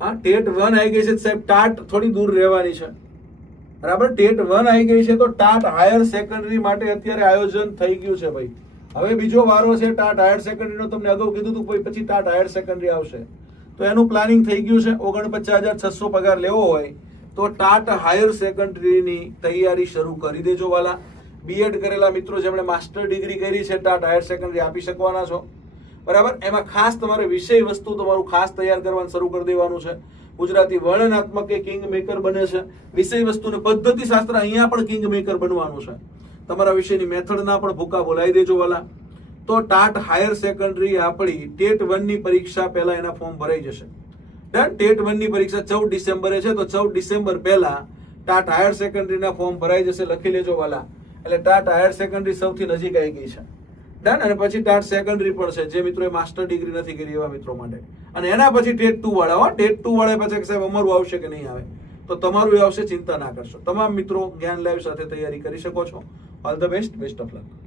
હા, ટેટ 1 આવી ગઈ છે સાહેબ, ટાટ થોડી દૂર રહેવાની છે, બરાબર. ટેટ 1 આવી ગઈ છે તો ટાટ હાયર સેકન્ડરી માટે અત્યારે આયોજન થઈ ગયું છે ભાઈ. હવે બીજો વારો છે ટાટ હાયર સેકન્ડરીનો. તમને અગાઉ કીધું હતું ભાઈ પછી ટાટ હાયર સેકન્ડરી આવશે, તો એનું પ્લાનિંગ થઈ ગયું છે. 49,600 પગાર લેવો હોય તો ટાટ હાયર સેકન્ડરીની તૈયારી શરૂ કરી દેજો વાલા. બીએડ કરેલા મિત્રો જેમણે માસ્ટર ડિગ્રી કરી છે ટાટ હાયર સેકન્ડરી આપી શકવાના છો, બરાબર. એમાં ખાસ તમારે વિષય વસ્તુ તમારું ખાસ તૈયાર કરવાનું શરૂ કરી દેવાનું છે. ગુજરાતી વર્ણનાત્મક એ કિંગ મેકર બને છે. વિષય વસ્તુ ને પદ્ધતિ શાસ્ત્ર અહીંયા પણ કિંગ મેકર બનવાનું છે. તમારા વિષયની મેથડના પણ ભૂકા બોલાવી દેજો વાલા. તો ટાટ હાયર સેકન્ડરી આપણી ટેટ 1 ની પરીક્ષા પહેલા એના ફોર્મ ભરાઈ જશે. ડન. ટેટ 1 ની પરીક્ષા 14 ડિસેમ્બરે છે, તો 14 ડિસેમ્બર પહેલા ટાટ હાયર સેકન્ડરીના ફોર્મ ભરાઈ જશે. લખી લેજો વાલા. એટલે ટાટ હાયર સેકન્ડરી સૌથી નજીક આવી ગઈ છે. ડન. અને પછી ટાટ સેકન્ડરી પણ છે, જે મિત્રોએ માસ્ટર ડિગ્રી નથી કરી એવા મિત્રો માટે. અને એના પછી ટેટ 2 વાળા, ટેટ 2 વાળા પછી સાહેબ અમારું આવશે કે નહીં આવે, તો તમારું એ આવશે, ચિંતા ના કરશો. તમામ મિત્રો જ્ઞાન લાઈવ સાથે તૈયારી કરી શકો છો. All the best, best of luck.